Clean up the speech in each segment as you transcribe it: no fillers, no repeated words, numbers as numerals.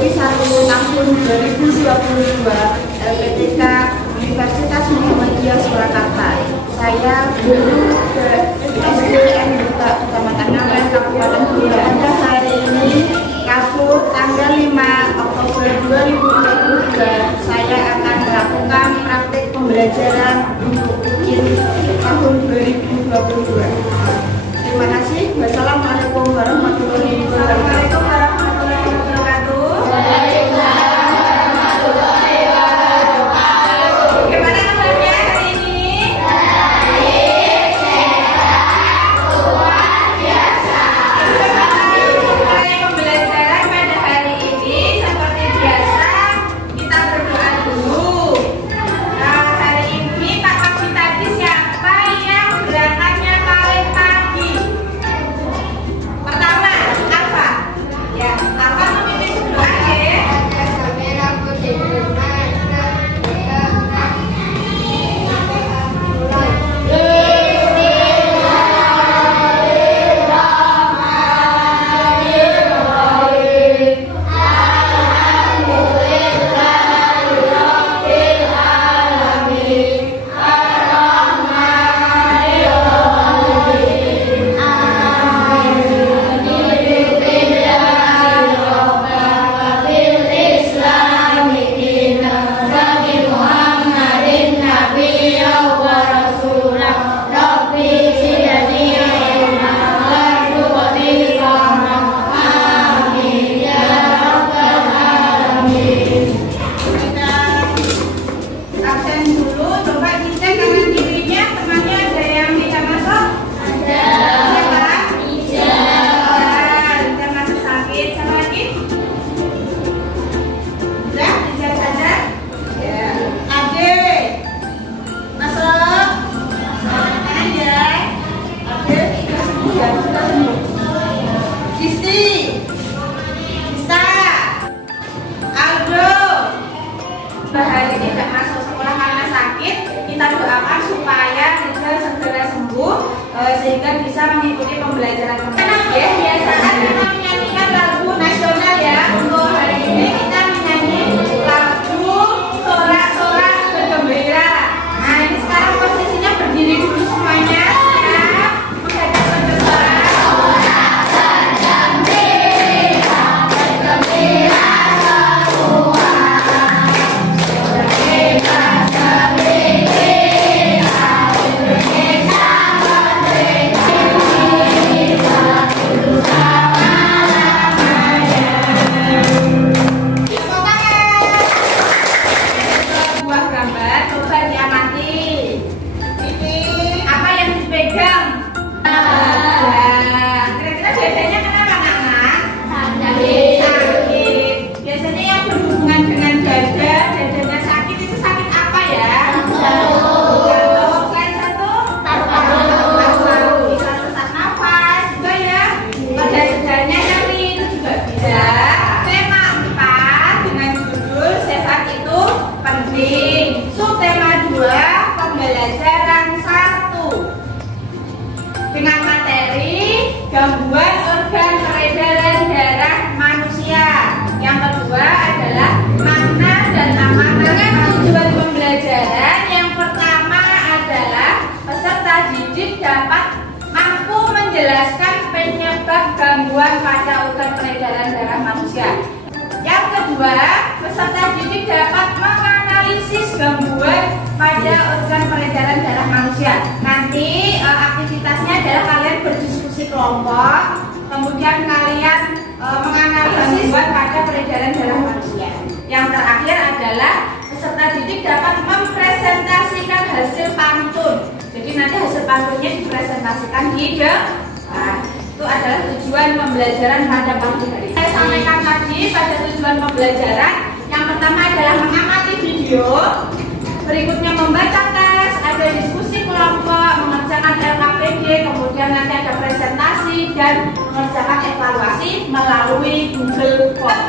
Kategori 1 tahun 2022 LPTK Universitas Muhammadiyah Surakarta. Saya guru SDN Kecamatan Ngawen, Kabupaten Blora. Pada hari ini, Rabu tanggal 5 Oktober 2022, saya akan melakukan praktik pembelajaran untuk ujian tahun 2022. Terima kasih. Wassalamualaikum warahmatullahi wabarakatuh. Hari ini tidak masuk sekolah karena sakit, kita doakan supaya Rizal segera sembuh sehingga bisa mengikuti pembelajaran kembali. Biasanya kita menyanyikan lagu nasional ya. Untuk hari ini kita menyanyi lagu Sorak-sorak bergembira. Nah, ini sekarang posisinya berdiri dulu semuanya. Dengan materi gangguan organ peredaran darah manusia. Yang kedua adalah makna dan amanah tujuan pembelajaran. Yang pertama adalah peserta didik dapat mampu menjelaskan penyebab gangguan pada organ peredaran darah manusia. Yang kedua, peserta didik dapat menganalisis gangguan pada organ peredaran darah manusia. Nanti aktivitasnya adalah kalian berdiskusi kelompok, kemudian kalian menganalisis gangguan pada peredaran darah manusia. Yang terakhir adalah peserta didik dapat mempresentasikan hasil pantun. Jadi nanti hasil pantunnya dipresentasikan di depan. Itu adalah tujuan pembelajaran pada pagi hari. Saya sampaikan tadi pada tujuan pembelajaran. Yang pertama adalah mengamati video, berikutnya membaca tes, ada diskusi kelompok, mengerjakan LKPD, kemudian nanti ada presentasi dan mengerjakan evaluasi melalui Google Form.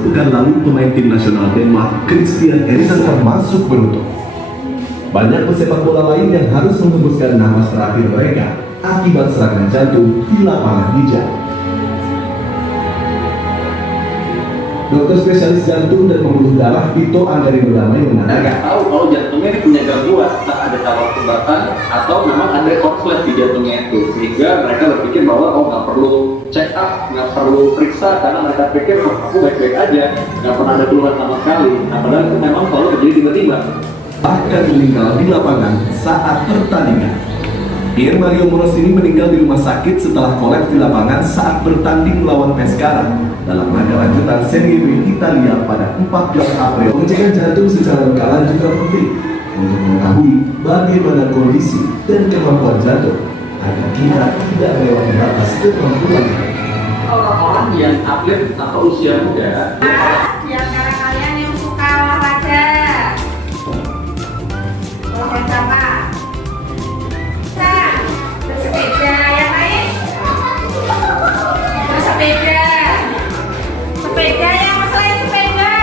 pekan lalu pemain tim nasional Denmark Christian Eriksen termasuk beruntung. Banyak pesepak bola lain yang harus menghembuskan napas terakhir mereka akibat serangan jantung di lapangan hijau. Dokter spesialis jantung dan pembuluh darah Tito Anggari Berdamai mengatakan, tahu kalau jantungnya ini punya gangguan, tak ada calon sumbatan atau memang ada korslet di jantungnya itu, sehingga mereka berpikir bahwa nggak perlu check up, nggak perlu periksa karena mereka pikir aku baik-baik aja, nggak pernah ada keluhan sama sekali. Nah, padahal itu memang selalu terjadi tiba-tiba. Bahkan meninggal di lapangan saat pertandingan. Pierre Mario Moros ini meninggal di rumah sakit setelah kolaps di lapangan saat bertanding melawan Pescara dalam laga lanjutan Serie B Italia pada 14 April. Pengecekan jantung secara berkala juga penting untuk mengetahui bagaimana kondisi dan kemampuan jantung agar kita tidak melewati batas kemampuan. Orang-orang yang atlet atau usia muda, Di antara kalian yang suka olahraga, olahraga apa? Nah, bersepeda, yang lain? Bersepeda. Sepeda yang selain sepeda.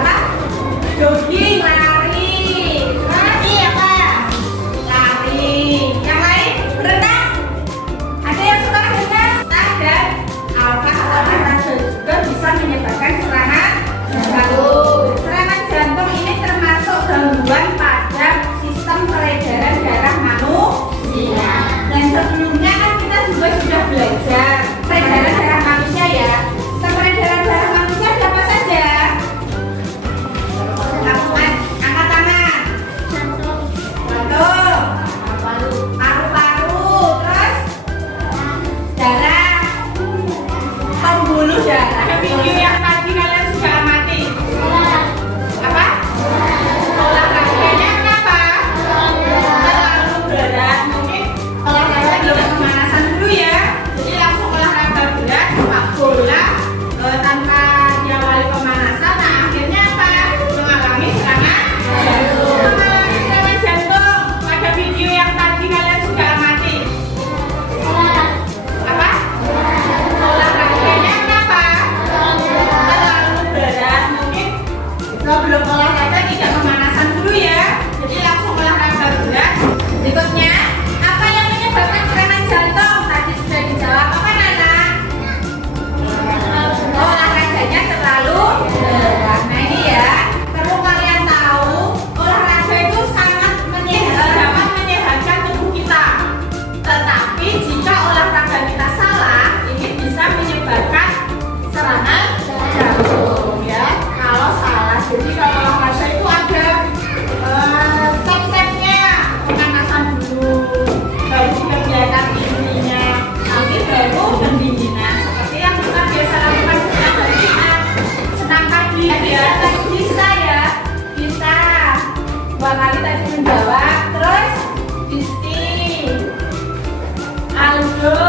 Hah? Jogging, lari. Lari apa? Lari. Yang lain? Berenang. Ada yang suka berenang? Ada. Alfa olahraga juga bisa menyebabkan serangan jantung. Serangan jantung ini termasuk gangguan pada sistem peredaran darah manusia. Dan sebelumnya kan kita juga sudah belajar peredaran darah manusia ya. Sistem peredaran darah manusia ada apa saja? Angkat tangan. Jantung. Paru-paru. Terus darah. Pembuluh darah. Video yang tadi kalian sudah amati. Apa? Olahraganya apa? Terlalu berat. Mungkin olahraga dulu pemanasan dulu ya. Jadi langsung olahraga berat, sepak bola tanpa diawali pemanasan. Nah akhirnya apa? Mengalami serangan jantung. Mengalami serangan jantung. Pada video yang tadi kalian sudah amati. Apa? Olahraganya apa? Terlalu berat. Mungkin sebelum olahraga tidak pemanasan dulu ya. Jadi langsung olahraga berat. Berikutnya, apa yang menyebabkan serangan jantung? Tadi sudah dijawab. Apa Nana? Olahraganya terlalu berat. Nah ini ya, perlu kalian tahu olahraga itu sangat dapat menyehatkan tubuh kita. Tetapi jika olahraga kita salah, ini bisa menyebabkan serangan jantung ya. Kalau salah, jadi kalau olahraga itu ada step-stepnya. Pemanasan dulu, baru kegiatan intinya, nanti baru pendinginan. Seperti yang kita biasa lakukan setiap hari. Senang pagi ya, bisa ya, bisa. 2 kali tadi menjawab, terus Disti, Aldo,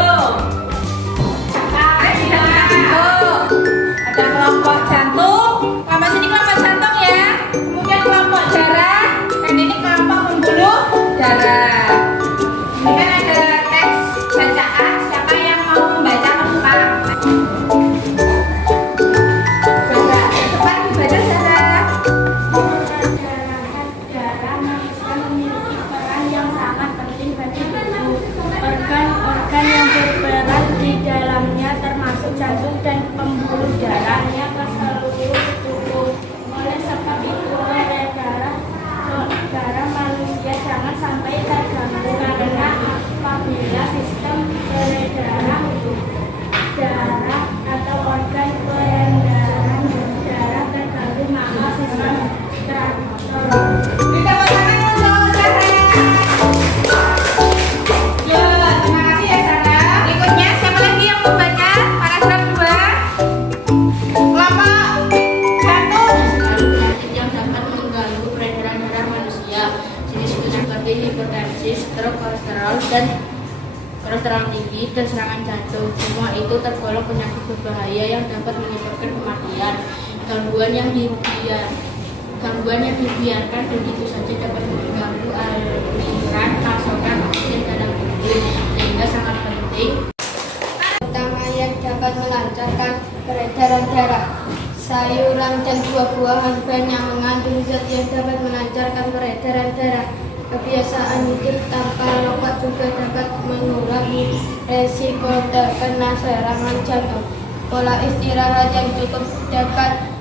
ada kelompok jantung, kelompok sini kelompok jantung ya, kemudian kelompok darah, dan ini kelompok pembuluh darah. Ini kan ada teks bacaan, siapa yang mau membaca keempat? Coba, cepat dibaca darah. Darah manusia memiliki peran yang sangat penting bagi tubuh. Organ-organ yang berperan di dalamnya termasuk jantung dan pembuluh darahnya ke seluruh tubuh. Oleh sebab itu darah manusia jangan sampai terganggu karena apabila sistem peredaran darah atau organ peredaran darah terganggu maka sistem Kita pasangan untuk Sarah. Ya, terima kasih ya Sarah. Berikutnya siapa lagi yang membaca paragraf 2? Kelompok jantung. penyakit yang dapat mengganggu peredaran darah manusia. Jenis-jenis seperti hipertensi, stroke, kolesterol, dan kolesterol tinggi, dan serangan jantung. Semua itu tergolong penyakit berbahaya yang dapat menyebabkan kematian. Gangguan yang dibiarkan begitu saja dapat mengganggu aliran pasokan oksigen dalam tubuh, sehingga sangat penting utama yang dapat melancarkan peredaran darah. 1. sayuran dan buah-buahan yang mengandung zat yang dapat melancarkan peredaran darah. Kebiasaan hidup tanpa rokok juga dapat mengurangi resiko terkena serangan jantung. Pola istirahat yang cukup dapat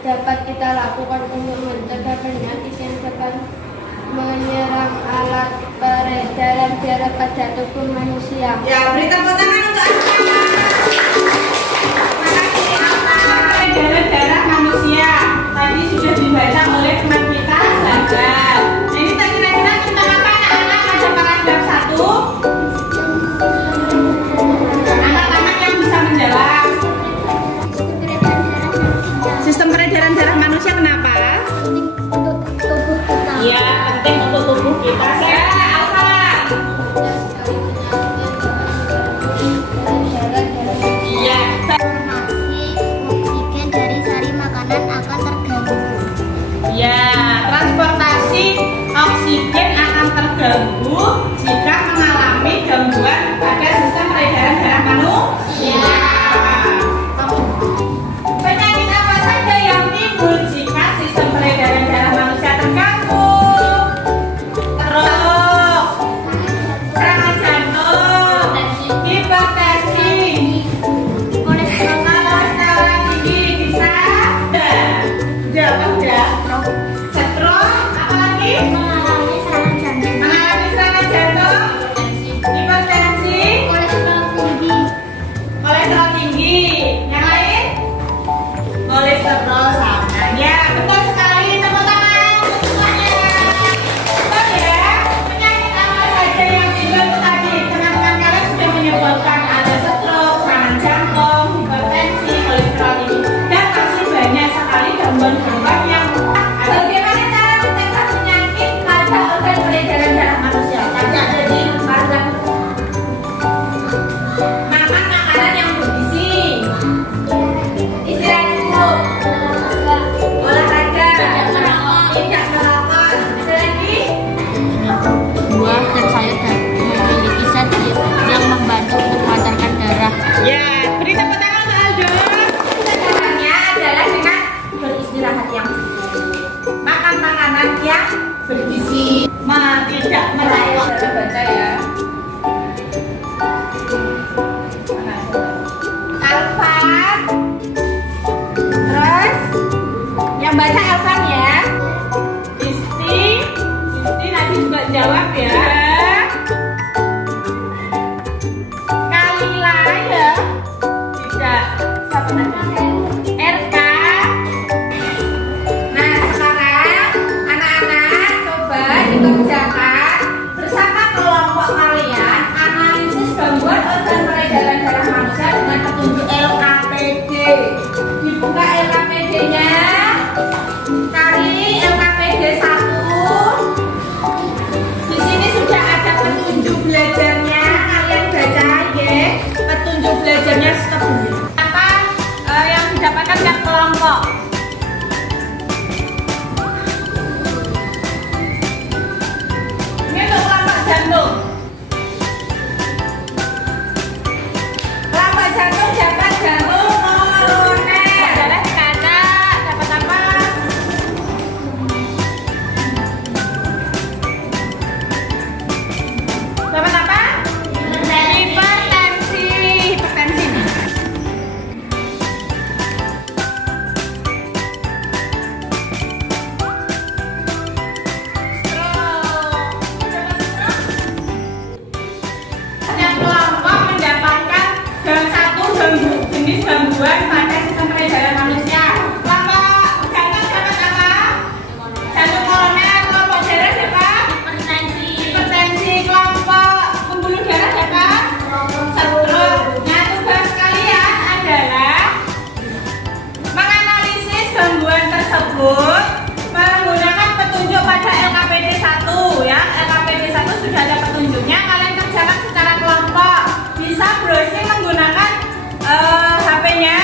dapat kita lakukan untuk mencegah penyakit yang dapat menyerang alat peredaran darah pada tubuh manusia. Ya, beri tepuk tangan untuk Asma. Makasih Asma. Peredaran darah manusia tadi sudah dibaca oleh teman kita Sahabat. Ini kira-kira tentang apa anak-anak? Ada paragraf 1. Anak-anak yang bisa menjawab. Sistem peredaran darah manusia kenapa? Untuk tubuh kita. Iya, penting untuk tubuh kita. Ya, Alfa. Iya. Oksigen dari sari makanan akan terganggu. Ya, transportasi oksigen akan terganggu jika mengalami gangguan pada sistem peredaran darah manusia. Penyakit apa saja yang timbul jika sistem peredaran darah manusia terganggu? Stroke, serangan jantung, hipertensi, kolesterol tinggi, bisa? Jawab ya. Stroke, apalagi? Mengalami serangan jantung. Mengalami serangan jantung, hipertensi, kolesterol tinggi. Yang lain? Kolesterol sama. Ya, betul sekali. Tepuk tangan untuk semuanya. Betul ya. Penyakit apa saja yang timbul itu tadi? Teman-teman kalian sudah menyebutkan ada stroke, serangan jantung, hipertensi, kolesterol tinggi, dan masih banyak sekali gangguan-gangguan yang bagaimana cara mencegah penyakit pada organ peredaran darah manusia? Tadi ada di paragraf. Makan makanan yang bergizi, istirahat cukup, olahraga, tidak merokok. Ada lagi? Buah dan sayur dan memiliki zat yang membantu untuk melancarkan darah. Ya, beri tepuk tangan untuk Aldo. Caranya adalah dengan beristirahat yang cukup, makan makanan yang bergizi, tidak merokok. Baca ya. Alfan, terus yang baca Alfan ya. Isti nanti juga jawab ya. Kalila ya. Tidak. Siapa tadi? RK. Nah sekarang anak-anak coba dikerjakan bersama kelompok kalian analisis gangguan organ peredaran darah manusia dengan petunjuk LKPD. Dibuka LKPD-nya, cari LKPD 1. Di sini sudah ada petunjuk belajarnya, kalian baca ya. Petunjuk belajarnya stop dulu. Apa yang didapatkan tiap kelompok? Ini untuk kelompok jantung. Kelompok jantung dapat jantung koroner. Adalah dikata dapat apa? Dapat apa? Hipertensi. Hipertensi. Setiap kelompok mendapatkan satu jenis gangguan pada sistem peredaran manusia. Kelompok jantung dapat apa? Jantung koroner. Kelompok darah dapat hipertensi. Kelompok pembuluh darah dapat stroke. Nah, tugas kalian adalah menganalisis gangguan tersebut menggunakan petunjuk pada LKPD 1 ya. LKPD 1 sudah ada petunjuknya, kalian kerjakan secara kelompok. Bisa browsing menggunakan HP-nya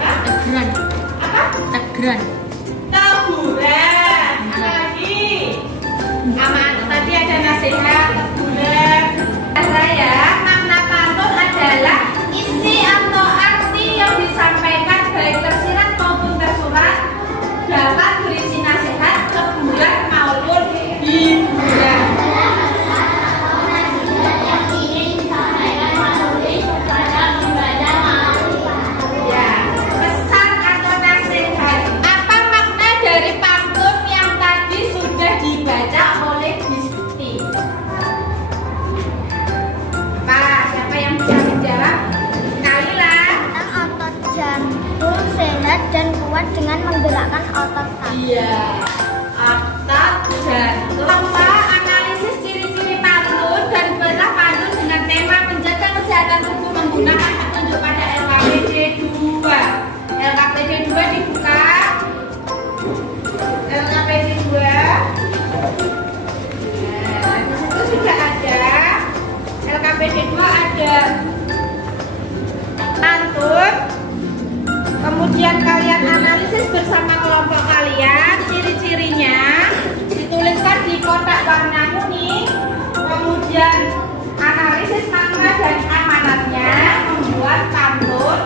Hah? Teguran. Apa? Teguran. Teguran. Apa lagi? Tadi ada nasihat, teguran. Ya, makna pantun adalah isi atau arti yang disampaikan baik tersirat maupun tersurat dapat berisi nasihat, teguran maupun hiburan. Ya, pesan atau nasihat. Apa makna dari pantun yang tadi sudah dibaca oleh Disti? Pak, siapa yang bisa menjawab? Kalilah. Tentang otot jantung sehat dan kuat dengan menggerakkan otot kaki. Iya. Otot jantung. Lomba analisis ciri-ciri pantun dan bedah pantun dengan tema menjaga kesehatan tubuh menggunakan petunjuk pada LKPD 2. LKPD 2 dibuka. LKPD 2. Nah, di situ sudah ada. LKPD 2 ada pantun. Kemudian kalian analisis bersama kelompok kalian ciri-cirinya, dituliskan di kotak warna kuning. Kemudian analisis makna dan amanatnya, membuat pantun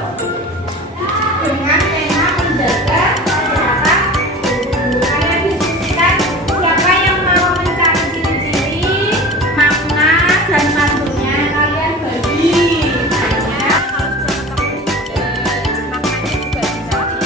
dengan tema menjaga kesehatan tubuh. Kalian diskusikan siapa yang mau mencari ciri-ciri, makna dan pantunnya. Kalian bagi. Misalnya kalau sudah ketemu maknanya juga dicari.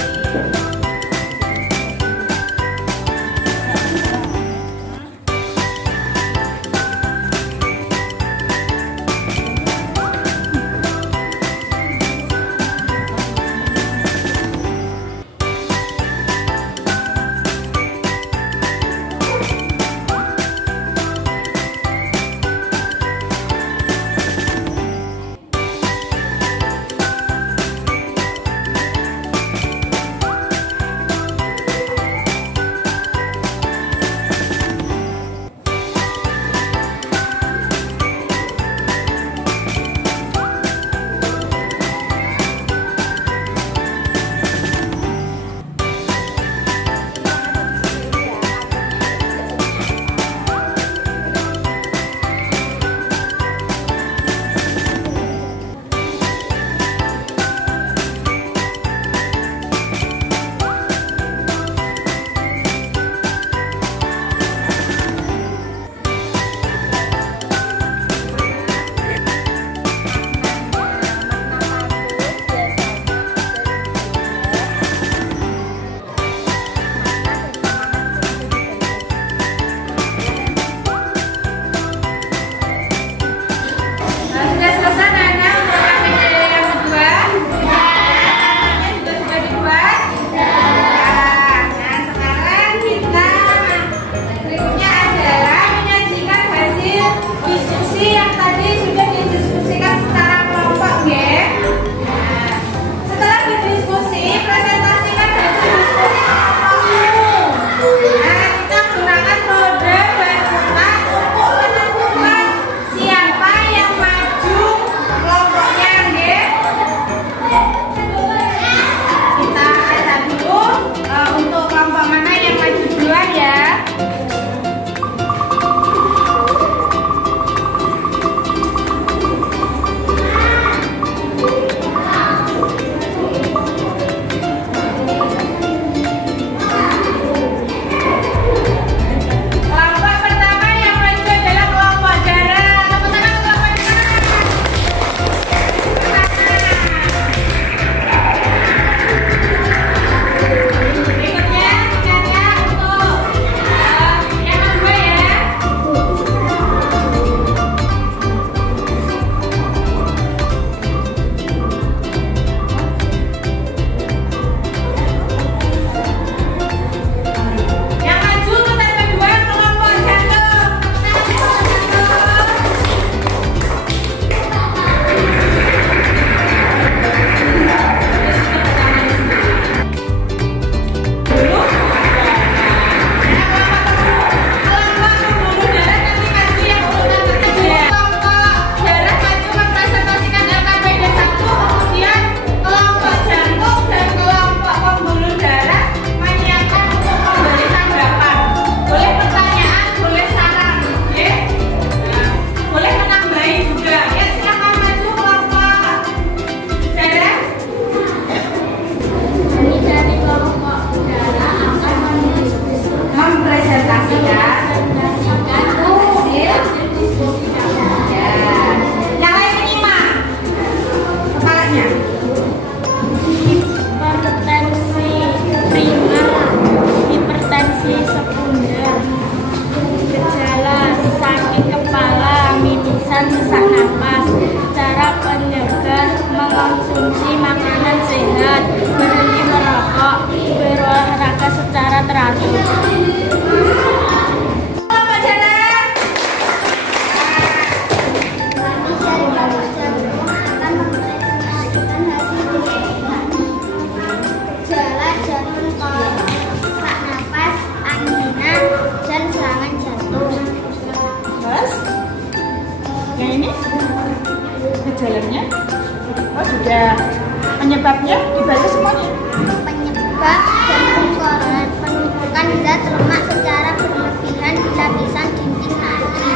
laba dan pengkolan, penumpukan zat lemak secara berlebihan di lapisan dinding nadi.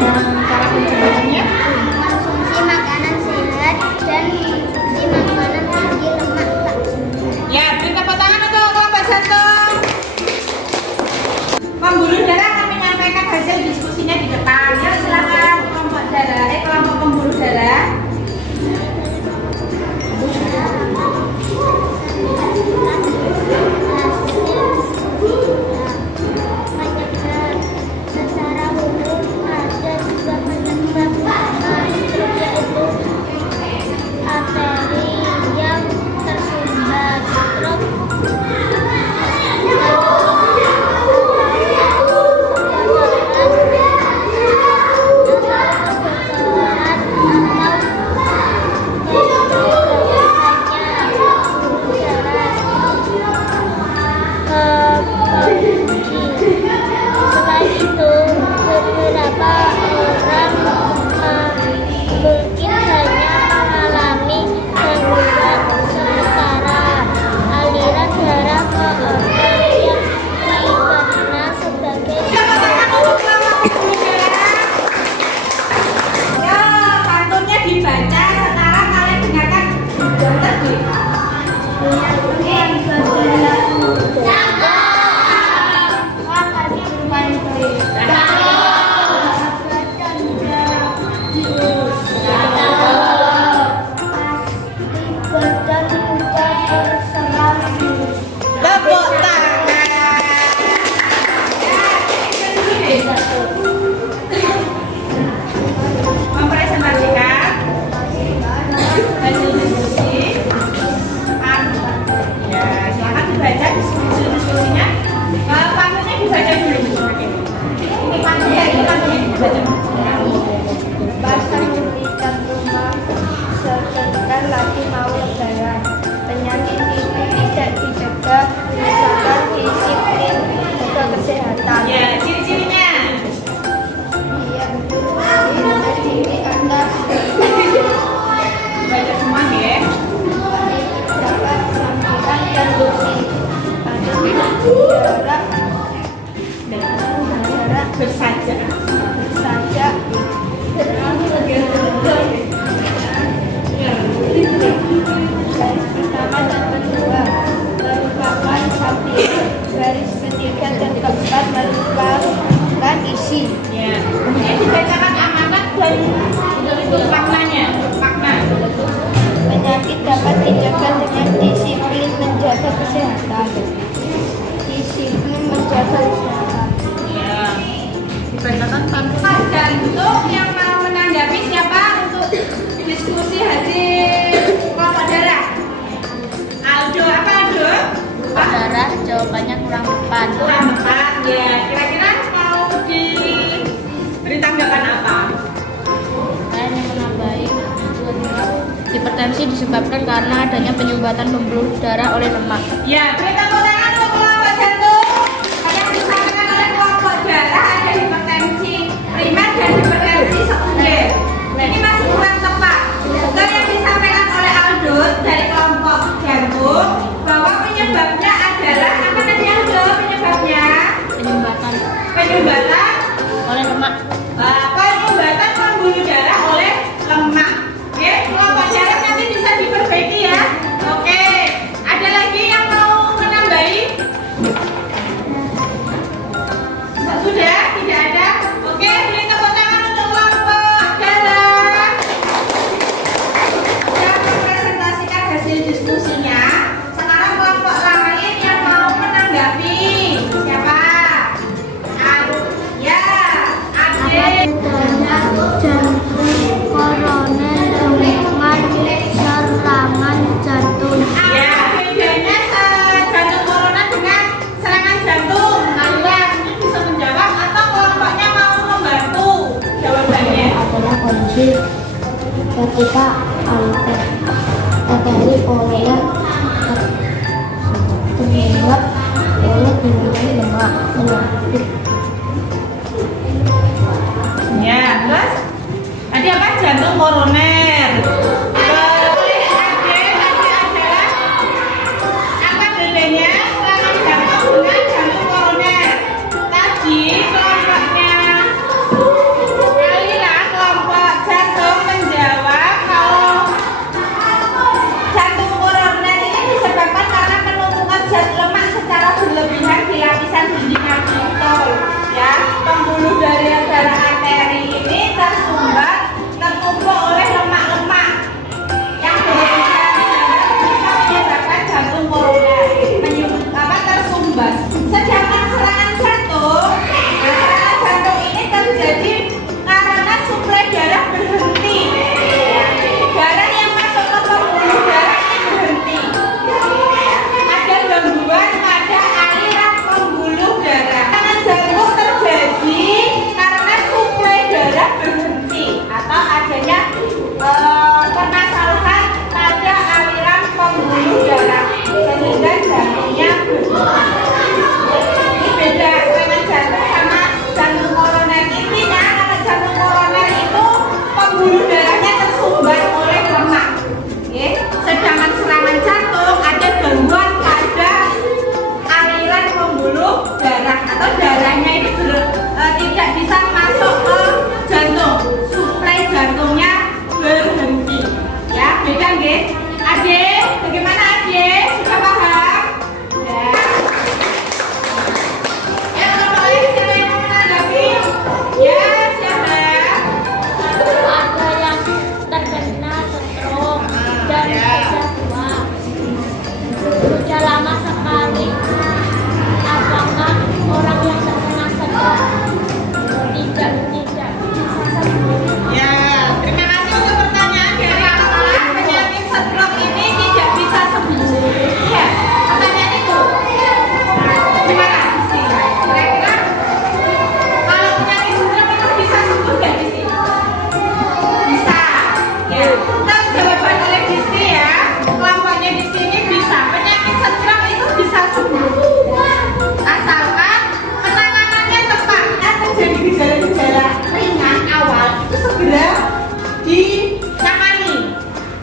Dan cara pencegahannya? Konsumsi makanan sehat dan konsumsi makanan tinggi lemak tak jenuh. Ya, beri tepuk tangan untuk kelompok jantung. Pembuluh darah akan menyampaikan hasil diskusinya di depan. Yuk silakan kelompok pembuluh darah. Menyebab secara umum ada dua penyebab utama, yaitu arteri yang tersumbat, stroke, selain itu, beberapa orang mungkin hanya mengalami gangguan sementara aliran darah ke organ yang dikenal sebagai Tepuk tangan untuk kelompok pembuluh darah. Ya, pantunnya dibaca sekarang kalian dengarkan dokter di. Tepuk tangan. Mempresentasikan hasil diskusi. Ya, silakan dibaca diskusinya. Pantunnya dibaca dulu. Ini pantunnya dibaca. Pasang memberikan rumah sebentar lagi mau lebaran. Penyakit ini tidak dicegah, misalkan disiplin jaga kesehatan. Ya, ciri-cirinya. Terdiri atas Baca semua ya. dapat sampaikan dan dosi. Pada jarak Bersaja. saja garis pertama dan kedua merupakan sampingan, garis ketiga dan keempat merupakan isi. Ya. Kemudian dibacakan amanat dan itu maknanya. Makna. Penyakit dapat dijaga dengan disiplin menjaga kesehatan. Disiplin menjaga kesehatan. Ya. Dibacakan pantun jantung yang mau menanggapi siapa untuk diskusi hasil kelompok darah. Aldo apa Aldo? darah, jawabannya kurang tepat. Kurang tepat. Ya. Kira-kira mau diberi tanggapan apa? Saya ingin menambahi hipertensi disebabkan karena adanya penyumbatan pembuluh darah oleh lemak. Ya, beri tepuk tangan untuk kelompok jantung. Yang disampaikan oleh kelompok darah ada hipertensi primer dan hipertensi sekunder. Ini masih kurang tepat. Betul yang disampaikan oleh Aldo dari kelompok jantung bahwa penyebabnya adalah apa tadi Aldo? Penyebabnya penyumbatan Oleh lemak. penyumbatan pembuluh darah oleh lemak. Oke, kelompok darah nanti bisa diperbaiki ya. Oke, ada lagi yang mau menambah adanya serangan jantung dengan jantung koroner. Tadi kelompoknya Alila, kelompok jantung menjawab kalau jantung koroner ini disebabkan karena penumpukan zat lemak secara berlebihan di lapisan dinding nadi. Betul, ya. Pembuluh darah arteri ini tersumbat tertumpuk oleh lemak-lemak yang berlebihan bisa menyebabkan jantung koroner tersumbat. Sedangkan serangan jantung, serangan jantung ini terjadi karena suplai darah berhenti. Darah yang masuk ke pembuluh darah ini berhenti. Ada gangguan pada aliran pembuluh darah. Serangan jantung terjadi karena suplai darah berhenti atau adanya permasalahan pada aliran pembuluh darah sehingga jantungnya berhenti. Ini beda serangan jantung sama jantung koroner. Intinya kalau jantung koroner itu pembuluh darahnya tersumbat oleh lemak. Oke. Sedangkan serangan jantung ada gangguan pada aliran pembuluh darah atau darahnya ini tidak bisa masuk ke jantung, suplai jantungnya berhenti. Ya, beda nggih? Ade, bagaimana Ade? Sudah paham? Ya. Ya, kalau lain siapa yang mau menanggapi? Ya, siapa? Ada yang terkena stroke dan kedua sudah lama sekali. Apakah orang yang terkena stroke tidak bisa sembuh? Ya, terima kasih untuk pertanyaan dari apakah penyakit stroke ini tidak bisa sembuh? Ya, pertanyaan itu. Terima kasih. Kira-kira kalau penyakit stroke itu bisa sembuh nggak di sini? Bisa. Ya, kita jawaban oleh Disti ya. Kelompoknya di sini bisa. Penyakit stroke itu bisa sembuh. Asalkan penanganannya tepat dan terjadi gejala-gejala ringan awal itu segera ditangani.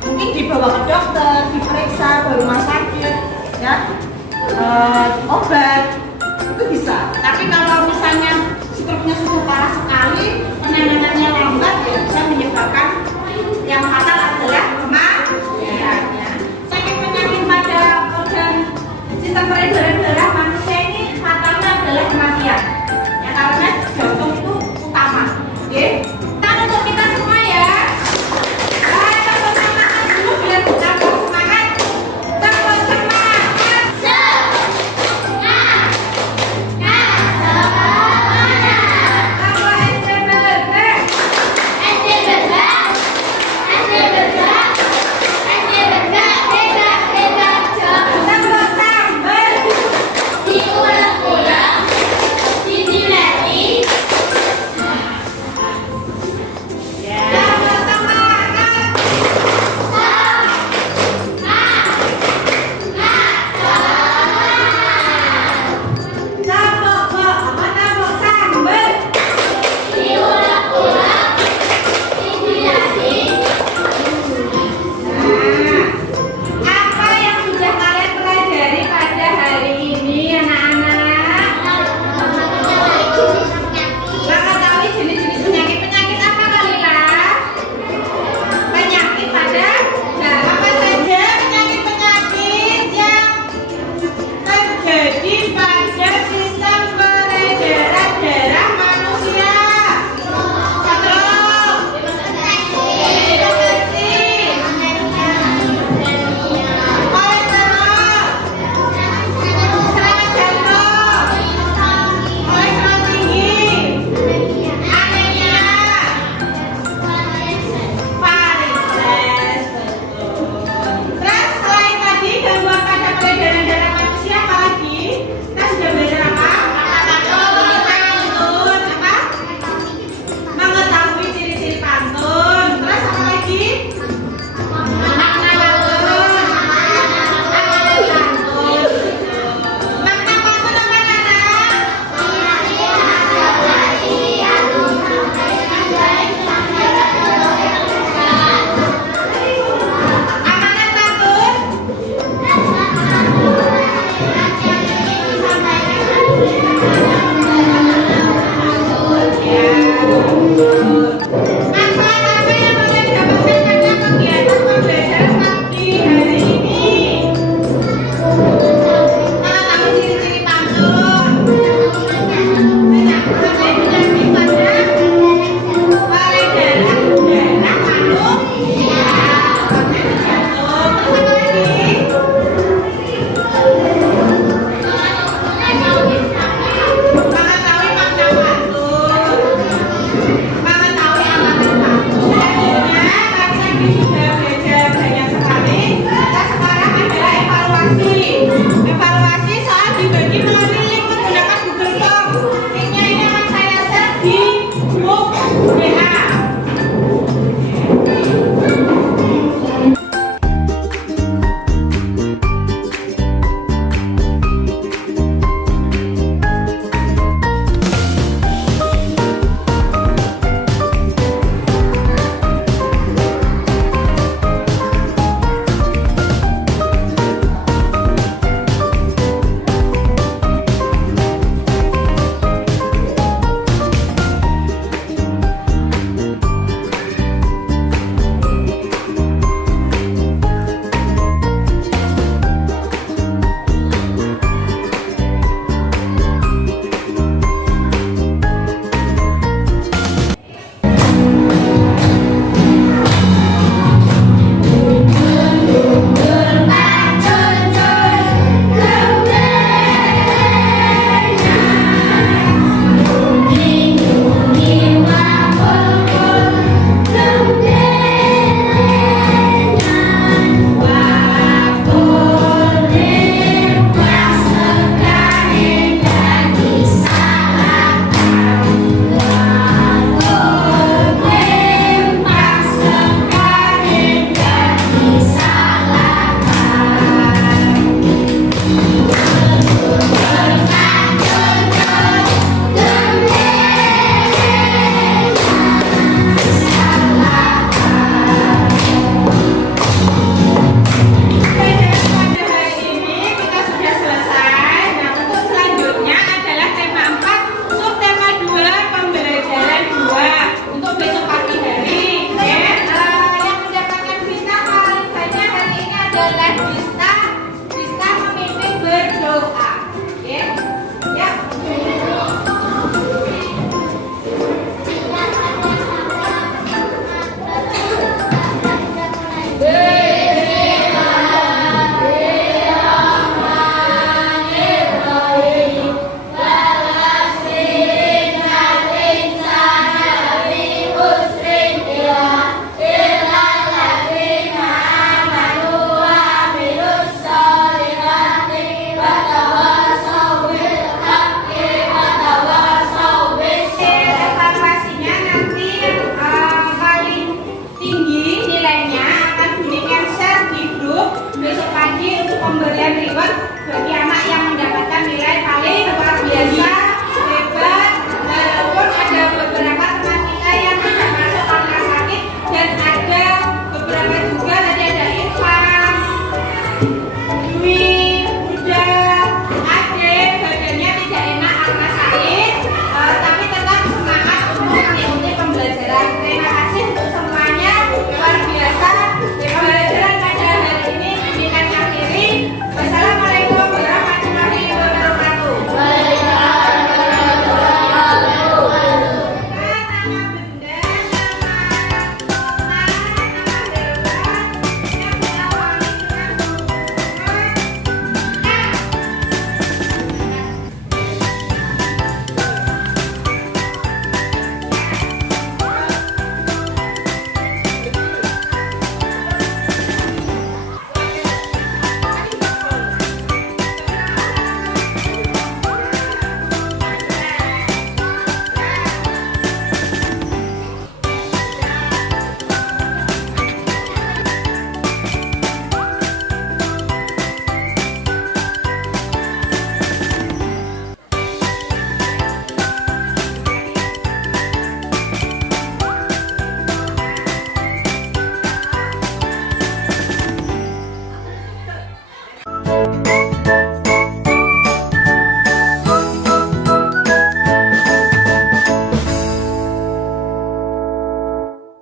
Mungkin dibawa ke dokter, diperiksa ke rumah sakit, ya, obat itu bisa. Tapi kalau misalnya stroke-nya sudah parah sekali, penanganannya lambat, ya bisa menyebabkan yang fatal adalah